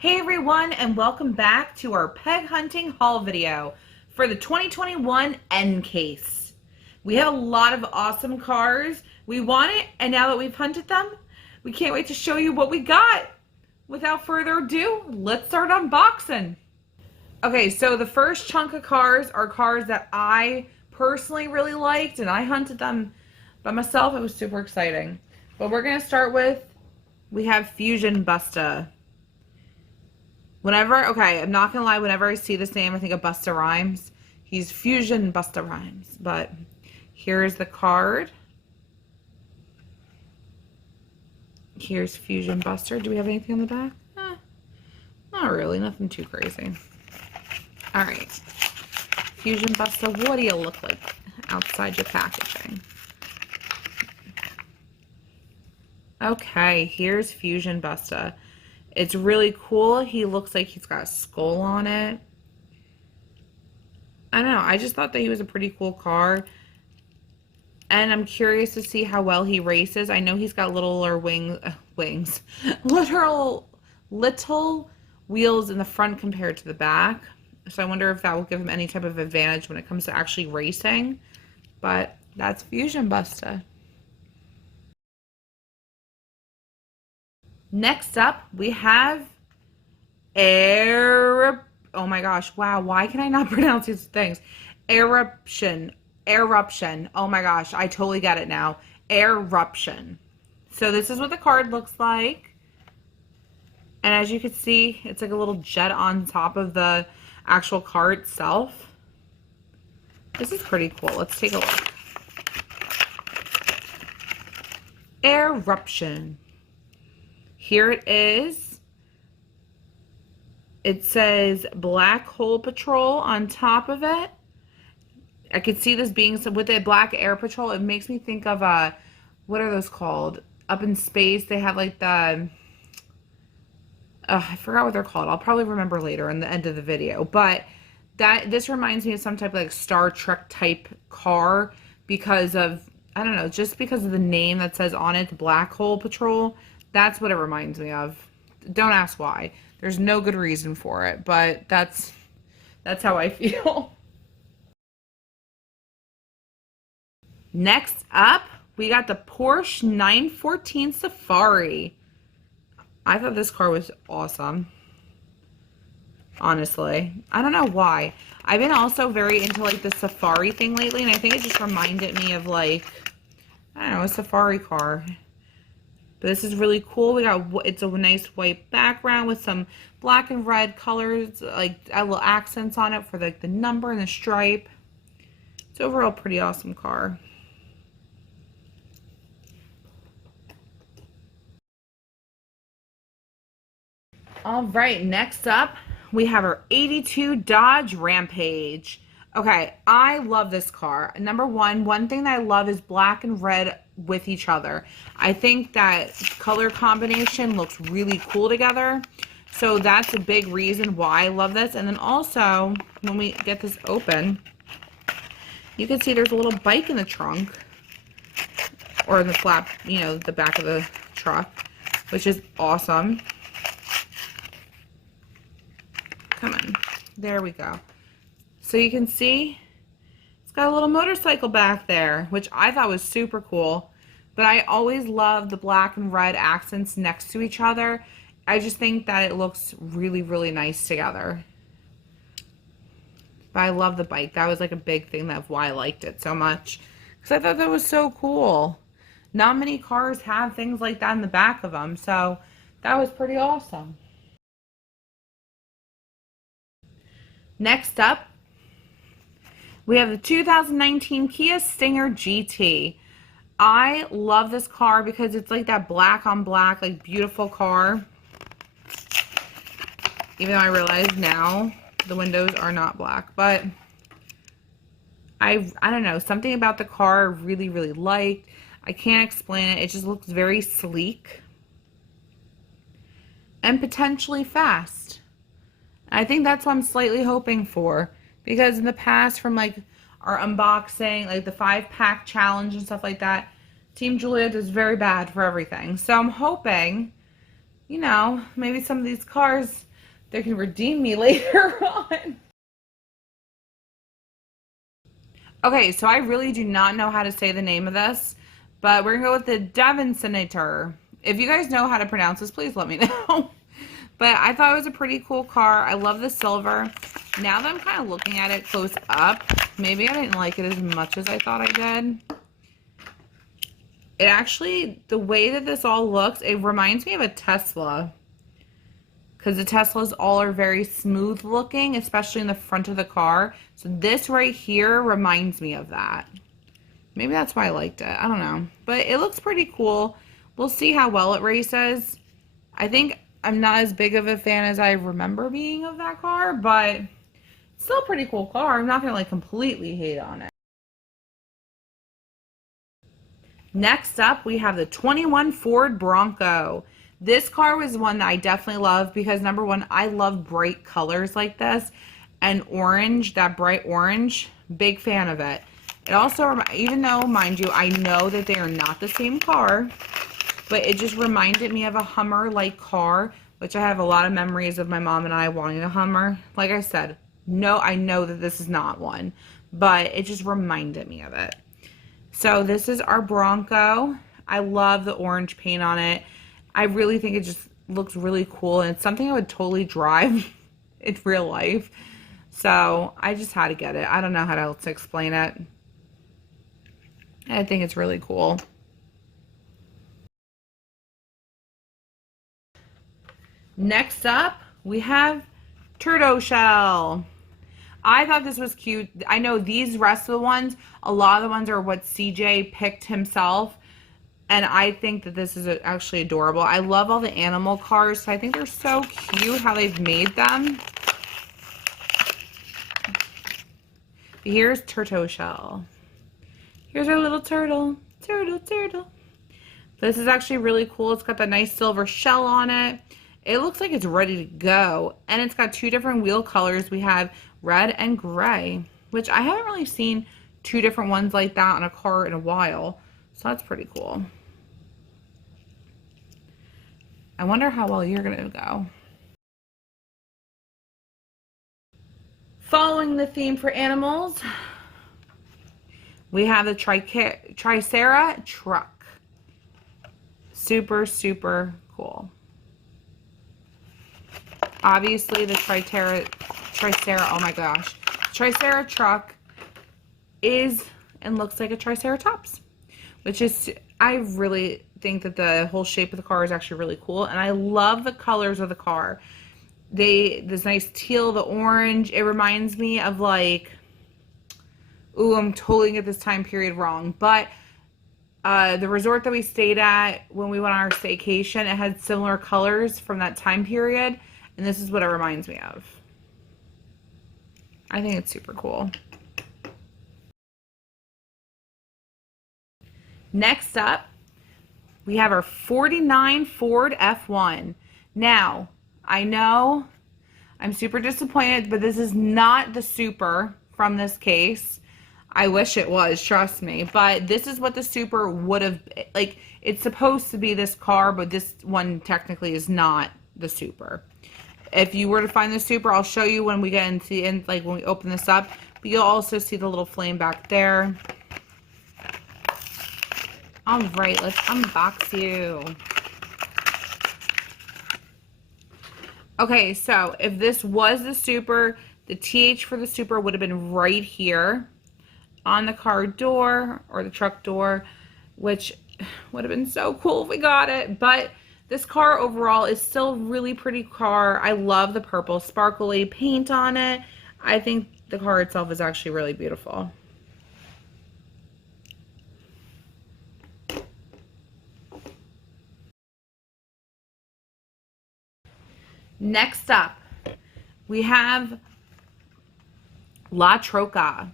Hey everyone, and welcome back to our peg hunting haul video for the 2021 N case. We have a lot of awesome cars. We want it, and now that we've hunted them, we can't wait to show you what we got. Without further ado, let's start unboxing. Okay, so the first chunk of cars are cars that I personally really liked, and I hunted them by myself. It was super exciting. But we're gonna start with, we have Fusion Busta. Okay, I'm not gonna lie, whenever I see this name, I think of Busta Rhymes. He's Fusion Busta Rhymes. But here's the card. Here's Fusion Buster. Do we have anything on the back? Not really, nothing too crazy. All right, Fusion Buster, what do you look like outside your packaging? Okay, here's Fusion Buster. It's really cool. He looks like he's got a skull on it. I don't know. I just thought that he was a pretty cool car. And I'm curious to see how well he races. I know he's got littler wings. Little wheels in the front compared to the back. So I wonder if that will give him any type of advantage when it comes to actually racing. But that's Fusion Busta. Next up, we have oh my gosh, wow, why can I not pronounce these things? Eruption. Oh my gosh, I totally get it now. Eruption. So this is what the card looks like. And as you can see, it's like a little jet on top of the actual card itself. This is pretty cool. Let's take a look. Eruption. Here it is. It says Black Hole Patrol on top of it. I could see this being with the Black Air Patrol. It makes me think of what are those called? Up in space, they have like the I forgot what they're called. I'll probably remember later in the end of the video. But this reminds me of some type of like Star Trek type car because of, I don't know, just because of the name that says on it, Black Hole Patrol. That's what it reminds me of. Don't ask why. There's no good reason for it, but that's how I feel. Next up, we got the Porsche 914 Safari. I thought this car was awesome. Honestly. I don't know why. I've been also very into like the Safari thing lately, and I think it just reminded me of like, I don't know, a Safari car. But this is really cool. It's a nice white background with some black and red colors, like little accents on it for like the number and the stripe. It's overall a pretty awesome car. All right, next up, we have our 82 Dodge Rampage. Okay, I love this car. Number one thing that I love is black and red with each other. I think that color combination looks really cool together. So that's a big reason why I love this. And then also, when we get this open, you can see there's a little bike in the trunk. Or in the flap, you know, the back of the truck, which is awesome. Come on. There we go. So you can see it's got a little motorcycle back there, which I thought was super cool. But I always love the black and red accents next to each other. I just think that it looks really, really nice together. But I love the bike. That was like a big thing that's why I liked it so much. Because I thought that was so cool. Not many cars have things like that in the back of them. So that was pretty awesome. Next up, we have the 2019 Kia Stinger GT. I love this car because it's like that black on black, like beautiful car. Even though I realize now the windows are not black, but I don't know, something about the car I really, really liked. I can't explain it. It just looks very sleek and potentially fast. I think that's what I'm slightly hoping for. Because in the past, from like our unboxing, like the 5-pack challenge and stuff like that, Team Juliet is very bad for everything. So I'm hoping, you know, maybe some of these cars They can redeem me later on. Okay, so I really do not know how to say the name of this, but we're gonna go with the Devon Senator. If you guys know how to pronounce this, please let me know. But I thought it was a pretty cool car. I love the silver. Now that I'm kind of looking at it close up, maybe I didn't like it as much as I thought I did. It actually, the way that this all looks, it reminds me of a Tesla. Because the Teslas all are very smooth looking, especially in the front of the car. So this right here reminds me of that. Maybe that's why I liked it. I don't know. But it looks pretty cool. We'll see how well it races. I think I'm not as big of a fan as I remember being of that car, but it's still a pretty cool car. I'm not going to like completely hate on it. Next up, we have the 21 Ford Bronco. This car was one that I definitely love because, number one, I love bright colors like this. And orange, that bright orange, big fan of it. It also, even though, mind you, I know that they are not the same car, but it just reminded me of a Hummer-like car, which I have a lot of memories of my mom and I wanting a Hummer. Like I said, no, I know that this is not one, but it just reminded me of it. So this is our Bronco. I love the orange paint on it. I really think it just looks really cool, and it's something I would totally drive in real life. So I just had to get it. I don't know how else to explain it. I think it's really cool. Next up, we have Turtle Shell. I thought this was cute. I know these rest of the ones, a lot of the ones are what CJ picked himself. And I think that this is actually adorable. I love all the animal cars. So I think they're so cute how they've made them. Here's Turtle Shell. Here's our little turtle. Turtle. This is actually really cool. It's got that nice silver shell on it. It looks like it's ready to go. And it's got two different wheel colors. We have red and gray, which I haven't really seen two different ones like that on a car in a while. So that's pretty cool. I wonder how well you're gonna go. Following the theme for animals, we have the Triceratops truck. Super, super cool. Obviously the oh my gosh. Triceratops truck is and looks like a Triceratops, which is, I really think that the whole shape of the car is actually really cool, and I love the colors of the car. This nice teal, the orange, it reminds me of like, ooh, I'm totally getting this time period wrong, but the resort that we stayed at when we went on our staycation, it had similar colors from that time period, and this is what it reminds me of. I think it's super cool. Next up, we have our 49 Ford F1. Now, I know I'm super disappointed, but this is not the Super from this case. I wish it was, trust me. But this is what the Super would have, like, it's supposed to be this car, but this one technically is not the Super. If you were to find the Super, I'll show you when we get into the end, like when we open this up. But you'll also see the little flame back there. All right, let's unbox you. Okay, so if this was the Super, the TH for the Super would have been right here on the car door or the truck door, which would have been so cool if we got it. But this car overall is still a really pretty car. I love the purple sparkly paint on it. I think the car itself is actually really beautiful. Next up, we have La Troca.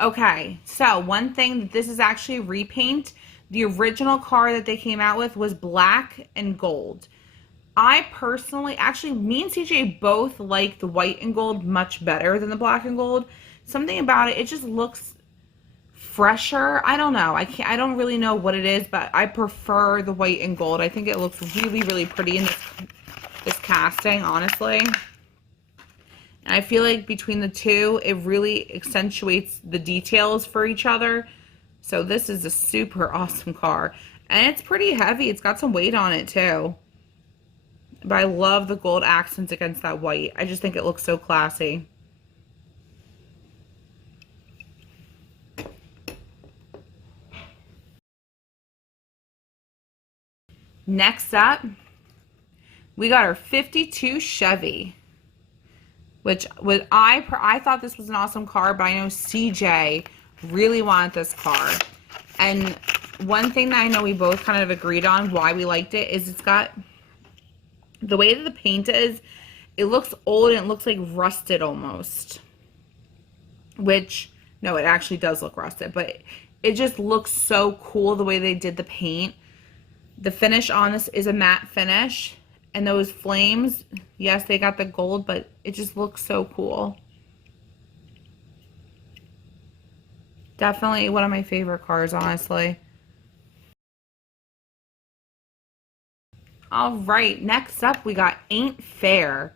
Okay, so one thing, this is actually a repaint. The original car that they came out with was black and gold. I personally, actually, me and CJ both like the white and gold much better than the black and gold. Something about it, it just looks fresher. I don't know. I don't really know what it is, but I prefer the white and gold. I think it looks really, really pretty in this casting, honestly. And I feel like between the two, it really accentuates the details for each other. So this is a super awesome car. And it's pretty heavy. It's got some weight on it too. But I love the gold accents against that white. I just think it looks so classy. Next up, we got our 52 Chevy, which I thought this was an awesome car, but I know CJ really wanted this car. And one thing that I know we both kind of agreed on why we liked it is it's got the way that the paint is, it looks old and it looks like rusted almost. Which, no, it actually does look rusted, but it just looks so cool the way they did the paint. The finish on this is a matte finish. And those flames, yes, they got the gold, but it just looks so cool. Definitely one of my favorite cars, honestly. All right, next up, we got Aint Fair.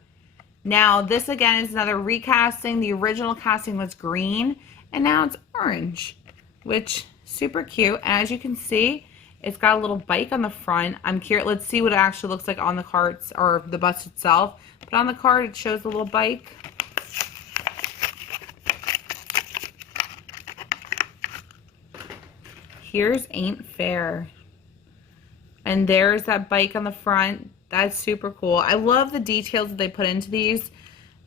Now, this again is another recasting. The original casting was green, and now it's orange, which super cute. And as you can see, it's got a little bike on the front. I'm curious. Let's see what it actually looks like on the carts or the bus itself. But on the cart, it shows the little bike. Here's Aint Fair. And there's that bike on the front. That's super cool. I love the details that they put into these.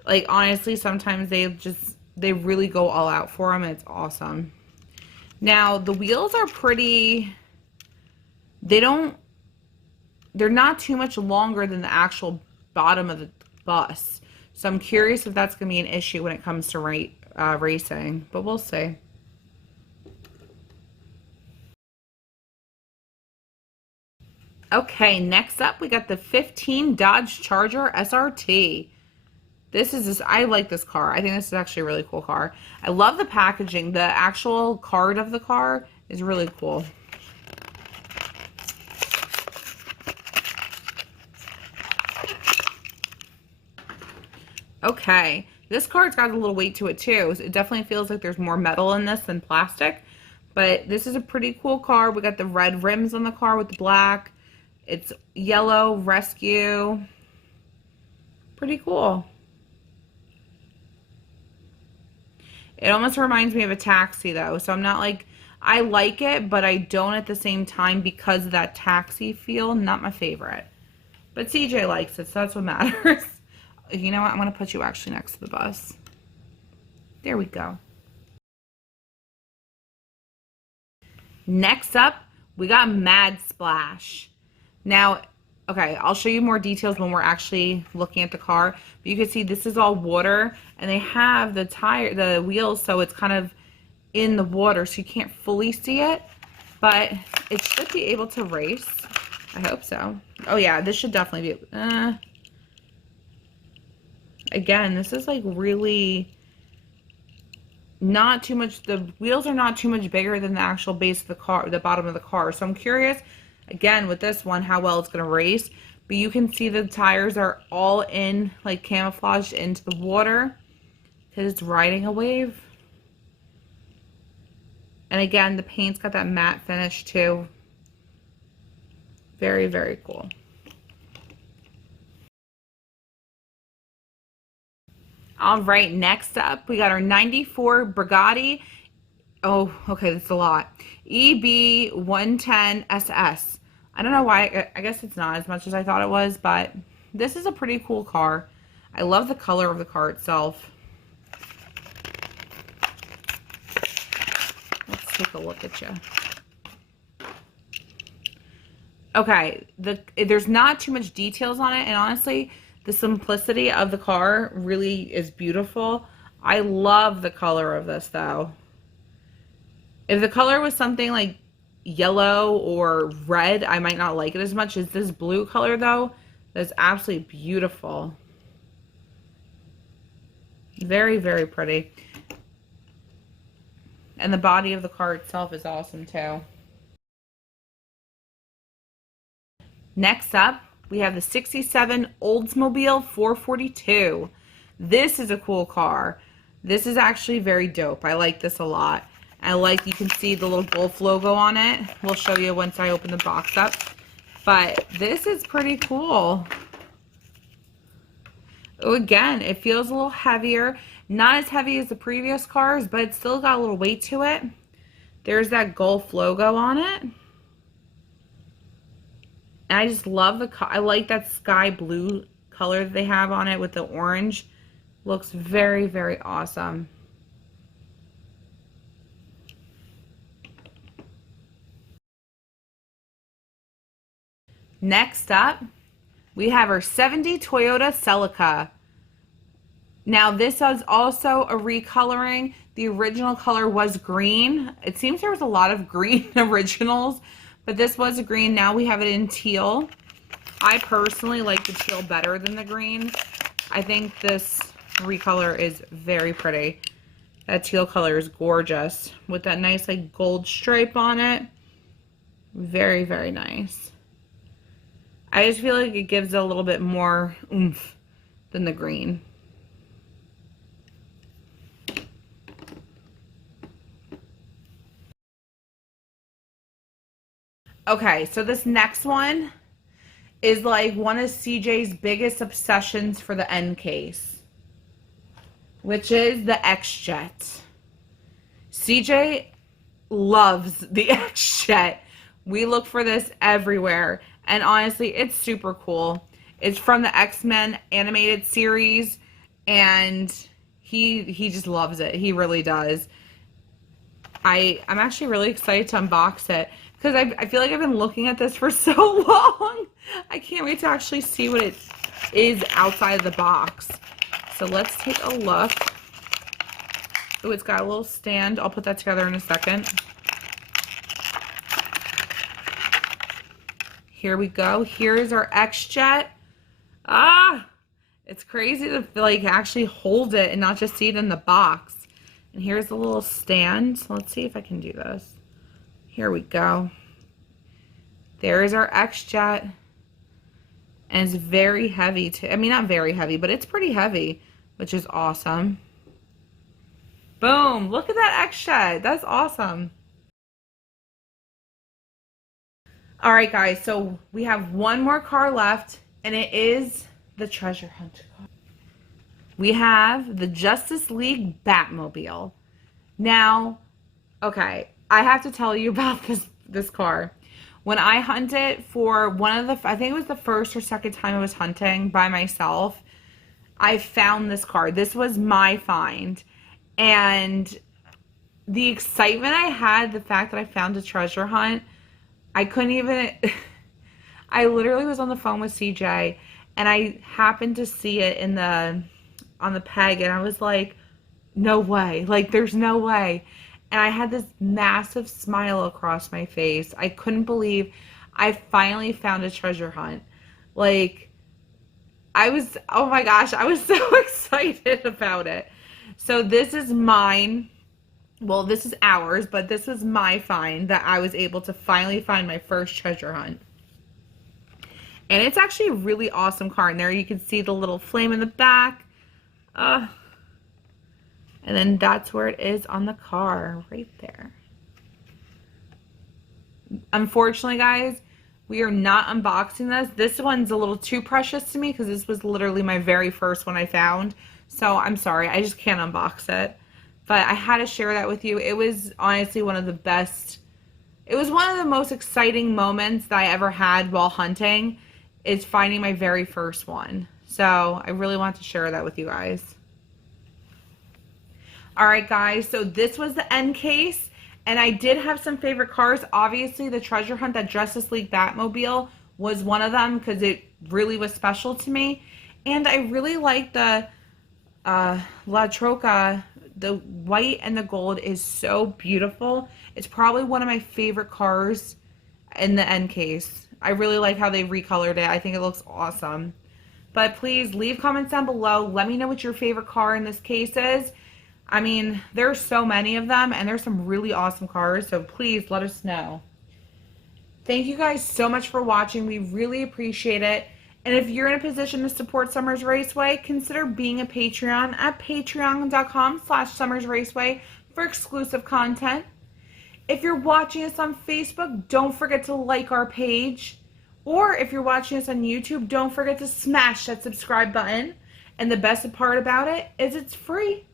Like, honestly, sometimes they really go all out for them. It's awesome. Now, the wheels are pretty... They're not too much longer than the actual bottom of the bus. So I'm curious if that's going to be an issue when it comes to racing. But we'll see. Okay, next up we got the 15 Dodge Charger SRT. I like this car. I think this is actually a really cool car. I love the packaging. The actual card of the car is really cool. Okay, this card's got a little weight to it too. So it definitely feels like there's more metal in this than plastic. But this is a pretty cool car. We got the red rims on the car with the black. It's yellow, rescue. Pretty cool. It almost reminds me of a taxi though. So I'm not like, I like it, but I don't at the same time because of that taxi feel. Not my favorite. But CJ likes it, so that's what matters. You know what? I'm going to put you actually next to the bus. There we go. Next up, we got Mad Splash. Now, okay, I'll show you more details when we're actually looking at the car. But you can see this is all water, and they have the wheels, so it's kind of in the water, so you can't fully see it. But it should be able to race. I hope so. Oh yeah, this should definitely be... Again, this is like really not too much. The wheels are not too much bigger than the actual base of the car, the bottom of the car. So I'm curious, again, with this one, how well it's going to race. But you can see the tires are all in, like camouflaged into the water because it's riding a wave. And again, the paint's got that matte finish too. Very, very cool. All right, next up, we got our 94 Burgotti. Oh, okay, that's a lot. EB110 SS. I don't know why. I guess it's not as much as I thought it was, but this is a pretty cool car. I love the color of the car itself. Let's take a look at you. Okay, there's not too much details on it, and honestly, the simplicity of the car really is beautiful. I love the color of this, though. If the color was something like yellow or red, I might not like it as much as this blue color, though. That's absolutely beautiful. Very, very pretty. And the body of the car itself is awesome, too. Next up, we have the 67 Oldsmobile 442. This is a cool car. This is actually very dope. I like this a lot. I like, you can see the little Golf logo on it. We'll show you once I open the box up. But this is pretty cool. Oh, again, it feels a little heavier. Not as heavy as the previous cars, but it's still got a little weight to it. There's that Golf logo on it. And I just love the, I like that sky blue color that they have on it with the orange. Looks very, very awesome. Next up, we have our 70 Toyota Celica. Now this is also a recoloring. The original color was green. It seems there was a lot of green originals, but this was a green. Now we have it in teal. I personally like the teal better than the green. I think this recolor is very pretty. That teal color is gorgeous with that nice like gold stripe on it. Very, very nice. I just feel like it gives it a little bit more oomph than the green. Okay, so this next one is like one of CJ's biggest obsessions for the end case, which is the X-Jet. CJ loves the X-Jet. We look for this everywhere, and honestly, it's super cool. It's from the X-Men animated series, and he just loves it. He really does. I'm actually really excited to unbox it because I feel like I've been looking at this for so long. I can't wait to actually see what it is outside of the box. So let's take a look. Oh, it's got a little stand. I'll put that together in a second. Here we go. Here is our X-Jet. Ah, it's crazy to like actually hold it and not just see it in the box. And here's the little stand. So let's see if I can do this. Here we go. There is our X-Jet. And it's very heavy too. I mean, not very heavy, but it's pretty heavy, which is awesome. Boom, look at that X-Jet. That's awesome. All right, guys, so we have one more car left, and it is the treasure hunt car. We have the Justice League Batmobile. Now, okay, I have to tell you about this car. When I hunted for one of the, I think it was the first or second time I was hunting by myself, I found this car. This was my find. And the excitement I had, the fact that I found a treasure hunt, I couldn't even, I literally was on the phone with CJ, and I happened to see it in on the peg, and I was like, no way, like there's no way. And I had this massive smile across my face. I couldn't believe I finally found a treasure hunt. Like, oh my gosh, I was so excited about it. So this is mine. Well, this is ours, but this is my find that I was able to finally find my first treasure hunt. And it's actually a really awesome car. And there you can see the little flame in the back. And then that's where it is on the car, right there. Unfortunately, guys, we are not unboxing this. This one's a little too precious to me because this was literally my very first one I found. So I'm sorry, I just can't unbox it. But I had to share that with you. It was honestly one of the best, it was one of the most exciting moments that I ever had while hunting, is finding my very first one. So I really want to share that with you guys. All right, guys, so this was the end case, and I did have some favorite cars. Obviously, the treasure hunt, that Justice League Batmobile, was one of them because it really was special to me. And I really like the La Troca. The white and the gold is so beautiful. It's probably one of my favorite cars in the end case. I really like how they recolored it. I think it looks awesome. But please leave comments down below. Let me know what your favorite car in this case is. I mean, there's so many of them, and there's some really awesome cars, so please let us know. Thank you guys so much for watching. We really appreciate it. And if you're in a position to support Summers Raceway, consider being a Patreon at patreon.com/Summers Raceway for exclusive content. If you're watching us on Facebook, don't forget to like our page. Or if you're watching us on YouTube, don't forget to smash that subscribe button. And the best part about it is it's free.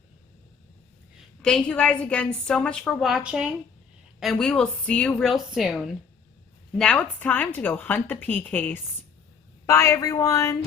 Thank you guys again so much for watching, and we will see you real soon. Now it's time to go hunt the P case. Bye, everyone.